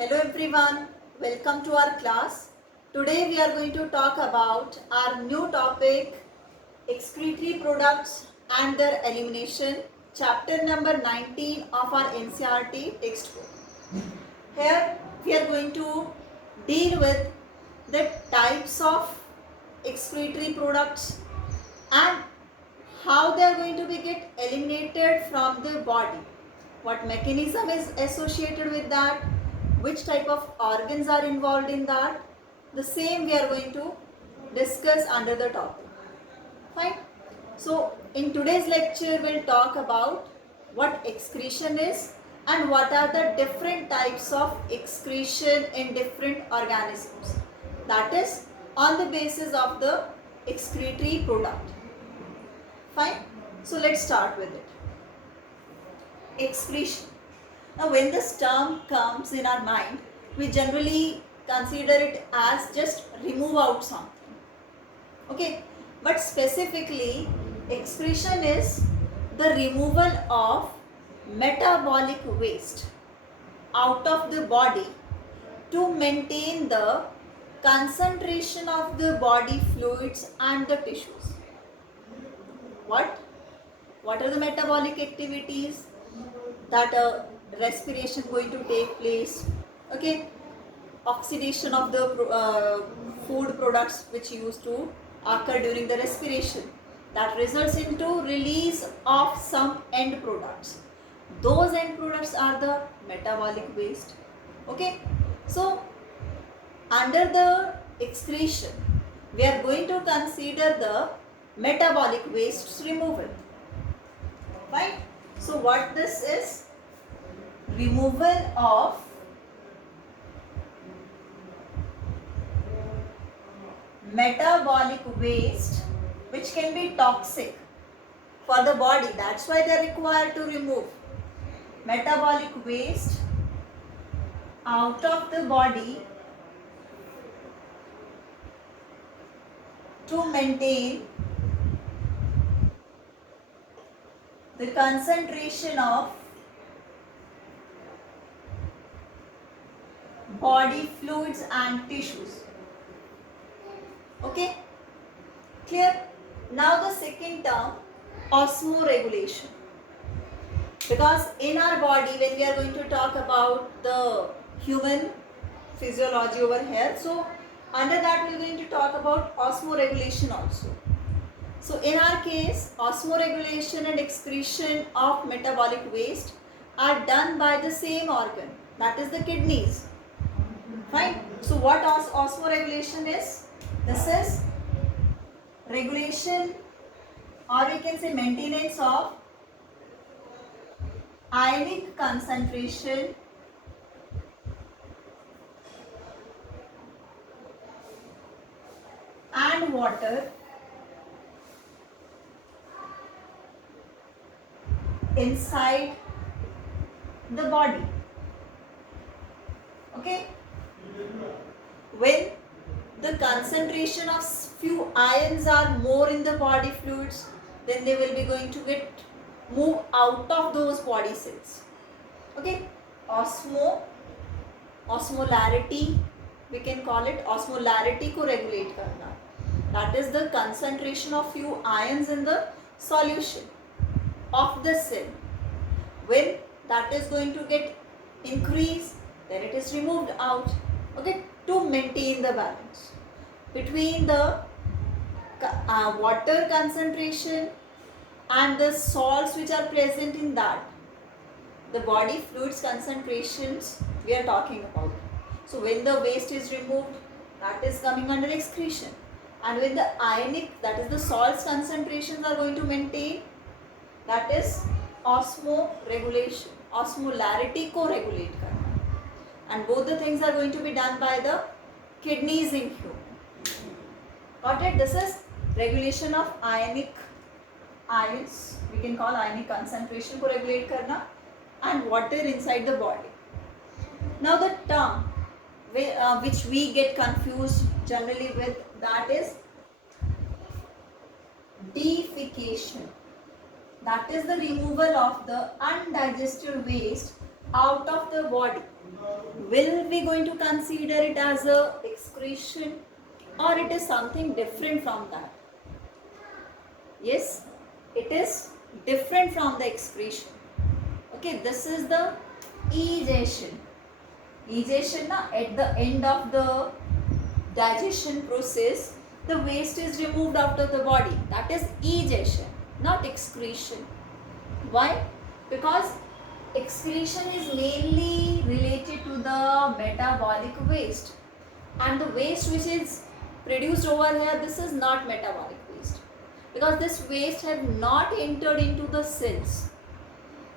Hello everyone, welcome to our class. Today we are going to talk about our new topic excretory products and their elimination, chapter number 19 of our NCERT textbook. Here we are going to deal with the types of excretory products and how they are going to be get eliminated from the body. What mechanism is associated with that, which type of organs are involved in that, the same we are going to discuss under the topic. Fine. So in today's lecture we'll talk about what excretion is and what are the different types of excretion in different organisms. That is on the basis of the excretory product. Fine. So let's start with it. Excretion. Now when this term comes in our mind, we generally consider it as just remove out something. Okay, but specifically excretion is the removal of metabolic waste out of the body to maintain the concentration of the body fluids and the tissues. What are the metabolic activities? That respiration going to take place, okay, oxidation of the food products which used to occur during the respiration, that results into release of some end products. Those end products are the metabolic waste. Okay, so under the excretion we are going to consider the metabolic waste removal. Right? So what this is? Removal of metabolic waste which can be toxic for the body. That's why they are required to remove metabolic waste out of the body to maintain the concentration of body fluids and tissues. Okay, clear? Now the second term, osmoregulation. Because in our body, when we are going to talk about the human physiology over here, so under that we are going to talk about osmoregulation also. So in our case, osmoregulation and excretion of metabolic waste are done by the same organ, that is the kidneys. Fine. So what osmoregulation is? This is regulation, or we can say maintenance of ionic concentration and water inside the body. Okay, when the concentration of few ions are more in the body fluids, then they will be going to get move out of those body cells. Okay, osmolarity, we can call it osmolarity को regulate करना. That is the concentration of few ions in the solution of the cell. When that is going to get increased, then it is removed out. Okay, to maintain the balance between the water concentration and the salts which are present in that, the body fluids concentrations we are talking about. So when the waste is removed, that is coming under excretion, and when the ionic, that is the salts concentrations are going to maintain, that is osmoregulation, osmolarity को regulate करना, and both the things are going to be done by the kidneys in human. Got it? This is regulation of ionic ions, we can call ionic concentration को regulate करना, and water inside the body. Now the term which we get confused generally with, that is defecation. That is the removal of the undigested waste out of the body, will we going to consider it as a excretion or it is something different from that? Yes, it is different from the excretion. Okay, this is the egestion. Egestion na, at the end of the digestion process, the waste is removed out of the body. That is egestion, not excretion. Why? Because excretion is mainly related to the metabolic waste, and the waste which is produced over here, this is not metabolic waste, because this waste have not entered into the cells.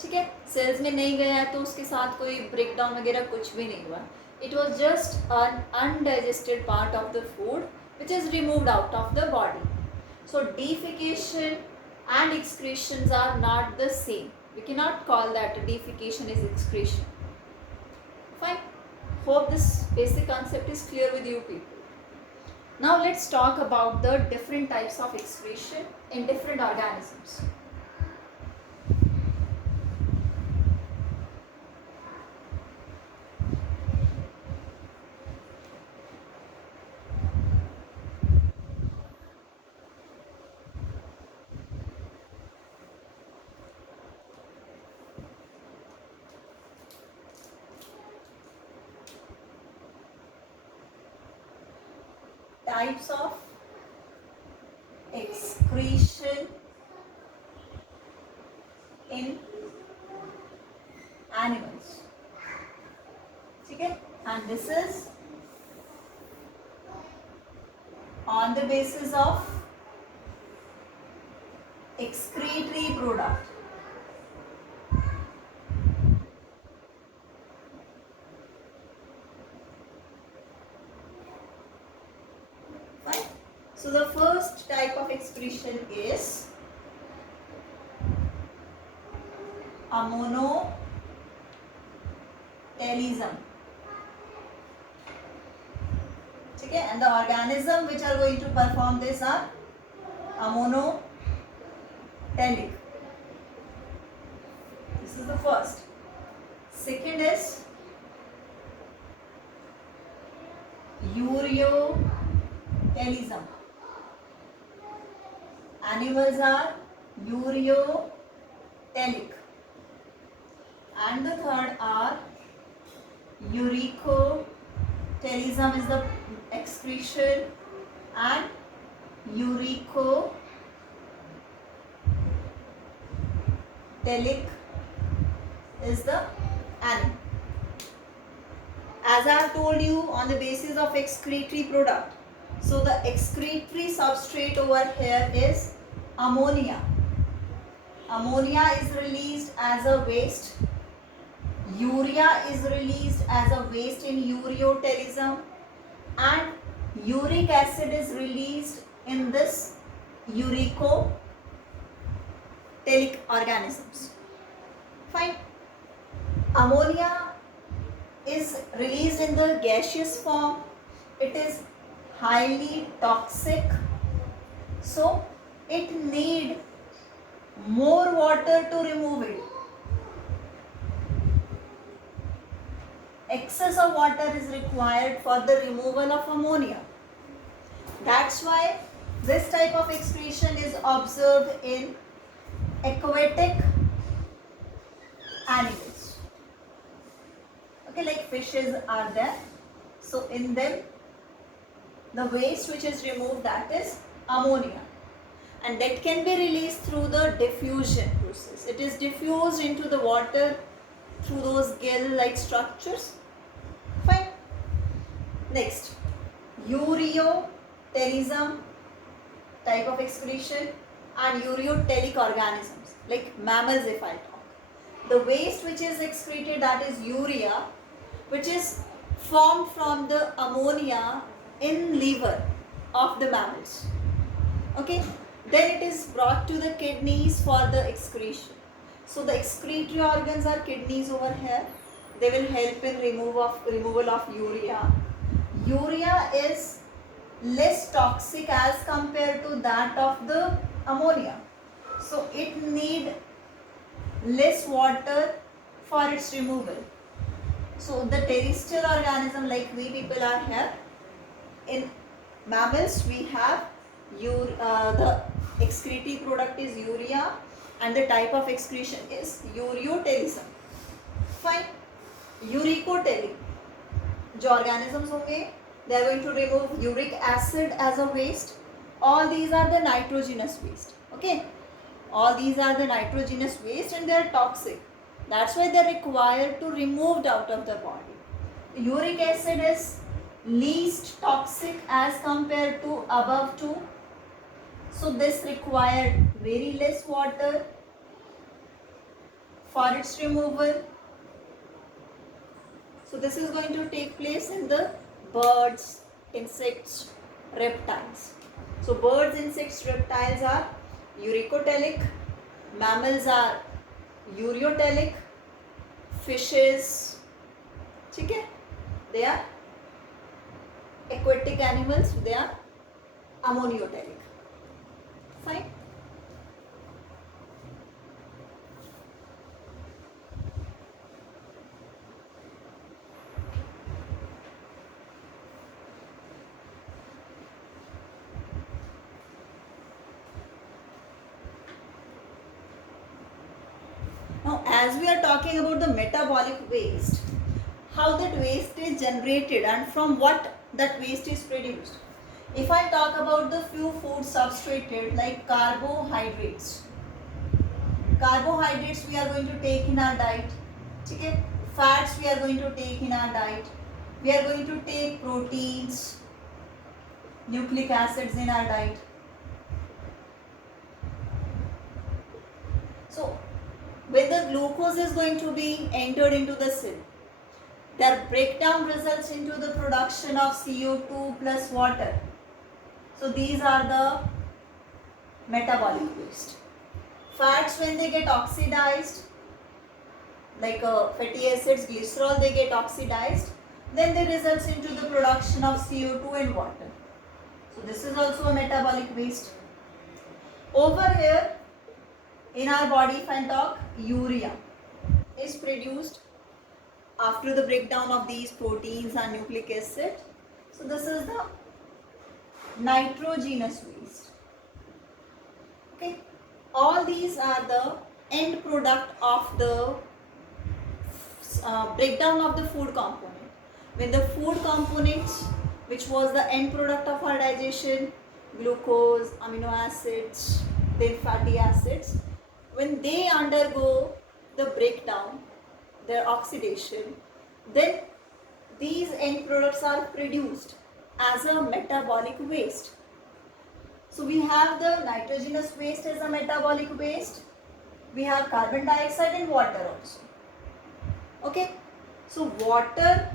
ठीक है, sales में नहीं गया है तो उसके साथ कोई ब्रेकडाउन वगैरह कुछ भी नहीं हुआ. It was just an undigested part of the food which is removed out of the body. So defecation and excretions are not the same. We cannot call that defecation is excretion. Fine. Hope this basic concept is clear with you people. Now let's talk about the different types of excretion in different organisms. Types of excretion in animals. ठीक है, and this is on the basis of excretory product. So the first type of excretion is ammonotelism. Okay, and the organism which are going to perform this are ammonotelic. This is the first. Second is ureotelism. Animals are ureotelic. And the third are uricotelism is the excretion, and uricotelic is the animal. As I have told you, on the basis of excretory product, so the excretory substrate over here is ammonia. Ammonia is released as a waste. Urea is released as a waste in ureotelism, and uric acid is released in this uricotelic organisms. Fine. Ammonia is released in the gaseous form. It is highly toxic, so it need more water to remove it. Excess of water is required for the removal of ammonia. That's why this type of excretion is observed in aquatic animals. Okay, like fishes are there. So in them, the waste which is removed, that is ammonia, and that can be released through the diffusion process. It is diffused into the water through those gill-like structures. Fine. Next, ureotelism type of excretion and ureotelic organisms, like mammals if I talk. The waste which is excreted, that is urea, which is formed from the ammonia in liver of the mammals. Okay, then it is brought to the kidneys for the excretion. So the excretory organs are kidneys over here. They will help in removal of urea. Urea is less toxic as compared to that of the ammonia. So it need less water for its removal. So the terrestrial organism like we people are here. In mammals we have the excretory product is urea and the type of excretion is ureotelism. Fine. Uricotelic जो organisms होंगे they are going to remove uric acid as a waste. All these are the nitrogenous waste. Okay, all these are the nitrogenous waste and they are toxic. That's why they are required to removed out of the body. Uric acid is least toxic as compared to above two. So this required very less water for its removal. So this is going to take place in the birds, insects, reptiles. So birds, insects, reptiles are uricotelic, mammals are ureotelic, fishes, okay, they are aquatic animals, they are ammoniotelic. Fine. Now, as we are talking about the metabolic waste, how that waste is generated and from what that waste is produced. If I talk about the few food substrated like carbohydrates, carbohydrates we are going to take in our diet. Okay? Fats we are going to take in our diet. We are going to take proteins, nucleic acids in our diet. So, when the glucose is going to be entered into the cell, their breakdown results into the production of CO2 plus water. So these are the metabolic waste. Fats when they get oxidized, like fatty acids, glycerol, they get oxidized, then they results into the production of CO2 and water. So this is also a metabolic waste. Over here, in our body, if I talk, urea is produced after the breakdown of these proteins and nucleic acid. So this is the nitrogenous waste. Okay, all these are the end product of the breakdown of the food component. When the food components, which was the end product of our digestion, glucose, amino acids, then fatty acids, when they undergo the breakdown, their oxidation, then these end products are produced as a metabolic waste. So we have the nitrogenous waste as a metabolic waste. We have carbon dioxide and water also. Okay, so water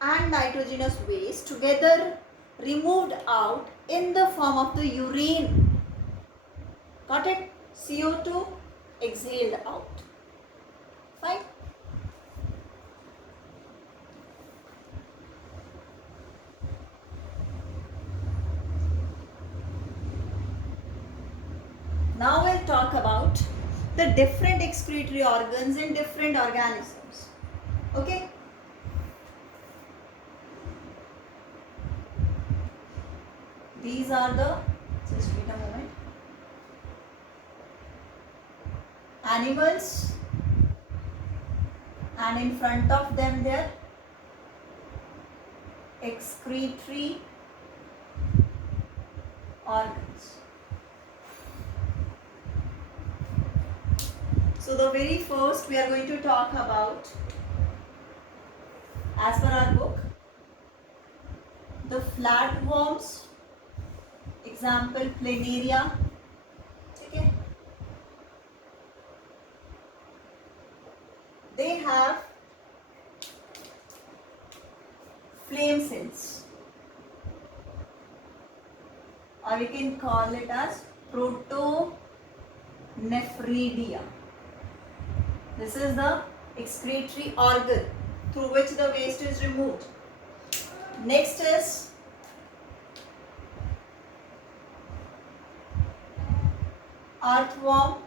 and nitrogenous waste together removed out in the form of the urine. Got it? CO2 exhaled out. Fine. Now we'll talk about the different excretory organs in different organisms. Okay? These are the, just wait a moment, animals, and in front of them their excretory organs. So the very first we are going to talk about, as per our book, the flatworms, example planaria. Okay, they have flame cells, or we can call it as protonephridia. This is the excretory organ through which the waste is removed. Next is earthworm.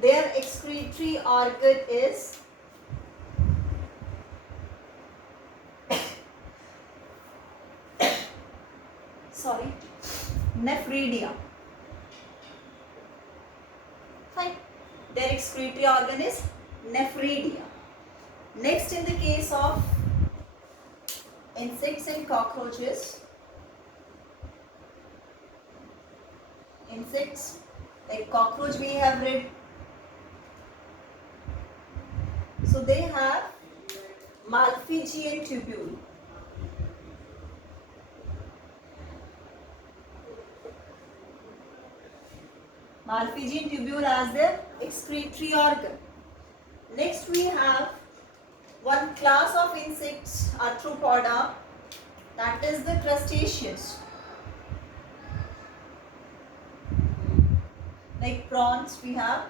their excretory organ is nephridia. Fine. Their excretory organ is nephridia. Next, in the case of insects and cockroaches, insects like cockroach we have read. So they have Malpighian tubule. Malpighian tubule as their excretory organ. Next we have one class of insects, arthropoda, that is the crustaceans. Like prawns we have.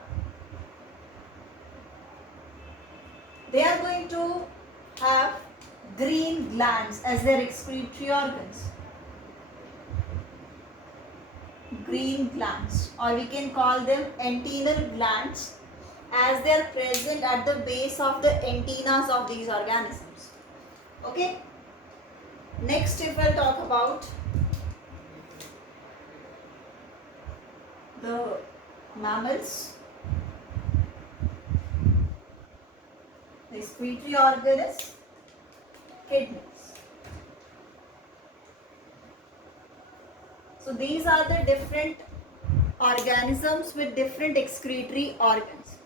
They are going to have green glands as their excretory organs. Green glands, or we can call them antennal glands, as they are present at the base of the antennas of these organisms. Okay. Next, if we'll talk about the mammals, the excretory organ is kidneys. So these are the different organisms with different excretory organs.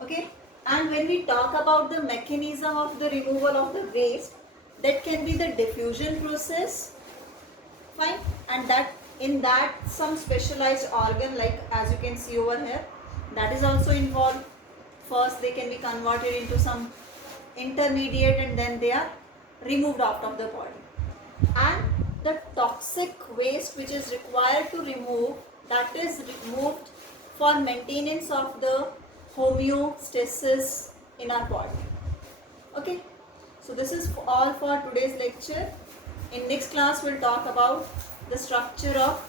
Okay, and when we talk about the mechanism of the removal of the waste, that can be the diffusion process. Fine, and that in that some specialized organ, like as you can see over here, that is also involved. First they can be converted into some intermediate and then they are removed out of the body. And the toxic waste which is required to remove, that is removed for maintenance of the homeostasis in our body. Okay, so this is all for today's lecture. In next class we'll talk about the structure of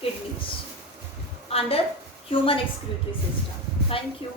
kidneys under human excretory system. Thank you.